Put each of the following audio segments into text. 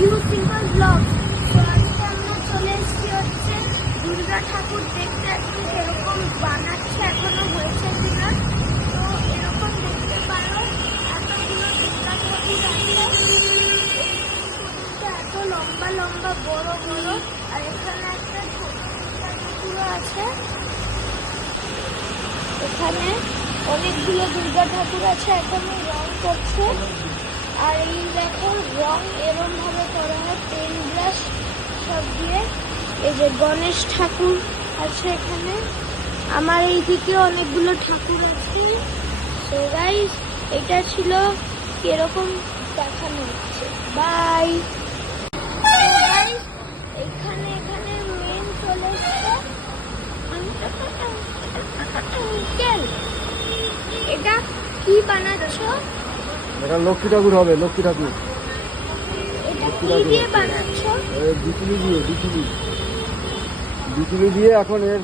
You simple blog. তো আজকে আমরা চলে এসেছি হচ্ছে দুর্গা ঠাকুর দেখতে, আজকে এরকম বানাচ্ছে, এখনো হয়েছে কিনা। তো এরকম দেখতে পারো এতগুলো দুর্গা ঠাকুর আছে, এত লম্বা লম্বা বড় বড়। আর এখানে একটা ছোট দুর্গা ঠাকুর আছে, এখানে অনেকগুলো দুর্গা ঠাকুর আছে, এখনো রং করছে। আর এই দেখো রং এরম ভাবে করা হয় পেন ব্রাশ সব দিয়ে। এই যে গণেশ ঠাকুর আছে এখানে, আমার এই দিকে অনেকগুলো ঠাকুর আছে। তো গাইস এটা ছিল কিরকম দেখানো হচ্ছে। বাই। এখানে এখানে মেন চলে এসছে। এটা কি বানাচ্ছ? এটা লক্ষ্মী ঠাকুর হবে, লক্ষ্মী ঠাকুর। এটা কি দিয়ে বানাচ্ছ? বিচুলি দিয়ে এখন এর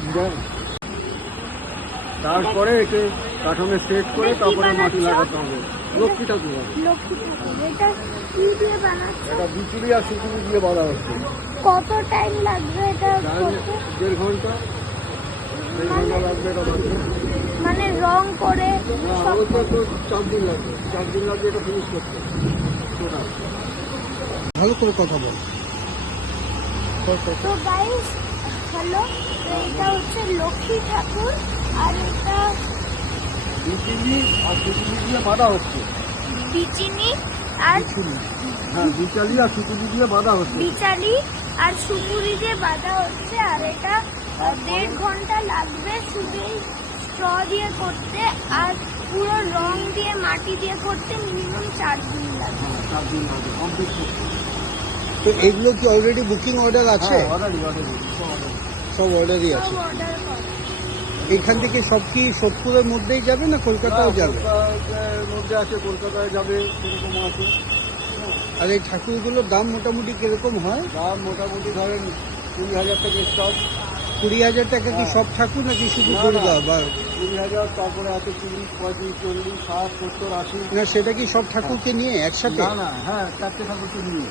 তারপরে একে কাঠামো সেট করে তারপরে মাটি লাগাতে হবে। লক্ষ্মী ঠাকুর হবে। লক্ষ্মী ঠাকুর। এটা কি দিয়ে বানাচ্ছ? এটা বিচুলি আর সুতুলি দিয়ে বাঁধা হচ্ছে। কত টাইম লাগবে এটা করতে? 1.5 ঘন্টা লাগবে এটা বাঁধতে। মানে রং করে সব? ওইটা তো 4 দিন লাগবে, 4 দিন লাগবে এটা ফিনিশ করতে। ভালো করে কথা বল। তো গাইস হ্যালো, এটা হচ্ছে লক্ষ্মী ঠাকুর আর এটা বিচুলি আর সুতুলি দিয়ে বাঁধা হচ্ছে। বিচিনি আর হ্যাঁ, বিচালি আর সুতুলি দিয়ে বাঁধা হচ্ছে। বিচালি আর সুপুরি দিয়ে বাঁধা হচ্ছে। আর এটা 1.5 ঘন্টা লাগবে শুধু স্ট্র দিয়ে করতে, আর পুরো রং দিয়ে মাটি দিয়ে করতে মিনিমাম 4 দিন লাগবে। 4 দিন লাগবে কমপ্লিট করতে। তো এগুলো কি অলরেডি বুকিং অর্ডার আছে? সব অর্ডারই আছে। সব অর্ডার করা। এখান থেকে সব কি সোদপুরের মধ্যেই যাবে না কলকাতাও যাবে? কলকাতার মধ্যে আছে, কলকাতায় যাবে, সেরকম আছে। আর এই ঠাকুরগুলোর দাম মোটামুটি কিরকম হয়? দাম মোটামুটি ধরেন 20,000 থেকে স্টার্ট। 20,000 টাকা কি সব ঠাকুর নাকি শুধু দুর্গা? বা 20,000, তারপরে আছে 30, 35, 40, 60, 70, 80। না সেটা কি সব ঠাকুরকে নিয়ে একসাথে? না না, হ্যাঁ 4টে ঠাকুরকে নিয়ে।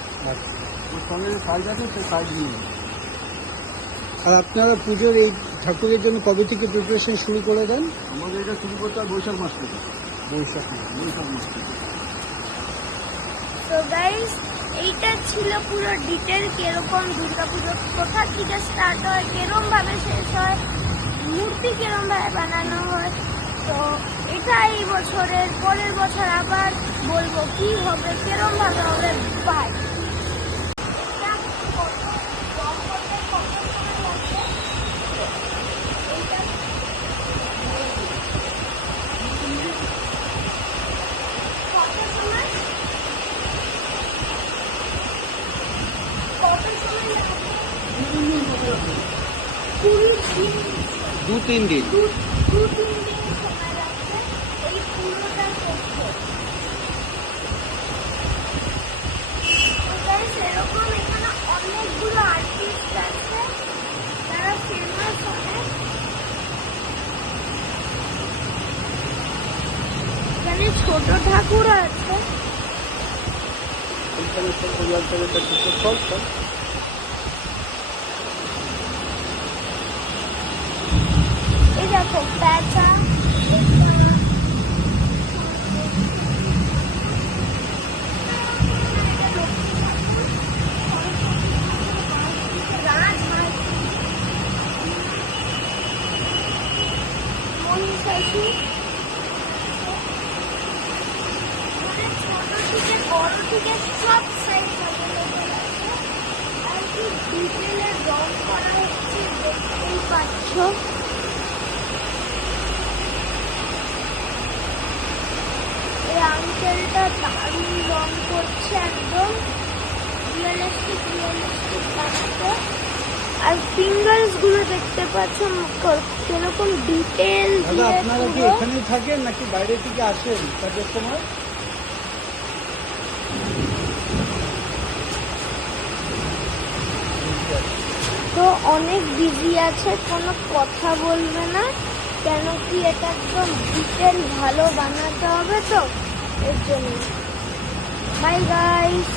ওর সঙ্গে সাইজ আছে, সেই সাইজ নিয়ে। আর আপনারা পুজোর এই ঠাকুরের জন্য কবে থেকে প্রিপারেশন শুরু করে দেন? আমাদের এটা শুরু করতে হয় বৈশাখ মাস থেকে। বৈশাখ মাস থেকে। তো গাইস এইটা ছিল পুরো ডিটেল কিরকম দুর্গাপুজো কোথা থেকে স্টার্ট হয়, কিরম ভাবে শেষ হয়, মূর্তি কিরম ভাবে বানানো হয়। তো এটা এই বছরের, পরের বছর আবার বলবো কি হবে, কিরম ভাবে হবে। বাই। পুরো 2-3 দিন। 2-3 দিন সময় লাগছে এই পুরোটা করতে। সেরকম এখানে অনেকগুলো আর্টিস্ট আছে যারা ফেমাস হয়। এখানে ছোট ঠাকুর আছে। এই দেখো প্যাঁচা, মহিষাসুর, মানে ছোট থেকে বড় থেকে সব সাইজ অ্যাভেলেবল আছে। আর কি ডিটেলে রং করা হচ্ছে দেখতেই পাচ্ছ। এই আঙ্কেলটা দারুণ রং করছে, একদম রিয়েলিস্টিক বানাতে। আর ফিঙ্গার্স গুলো দেখতে পাচ্ছ কিরকম ডিটেল দিয়ে। আপনারা কি এখানেই থাকেন নাকি বাইরে থেকে আসেন কাজের সময়? তো অনেক বিজি আছে, কোনো কথা বলবে না, কেন কি এটা একদম ডিটেল ভালো বানাতে হবে, তো এর জন্য। Bye guys.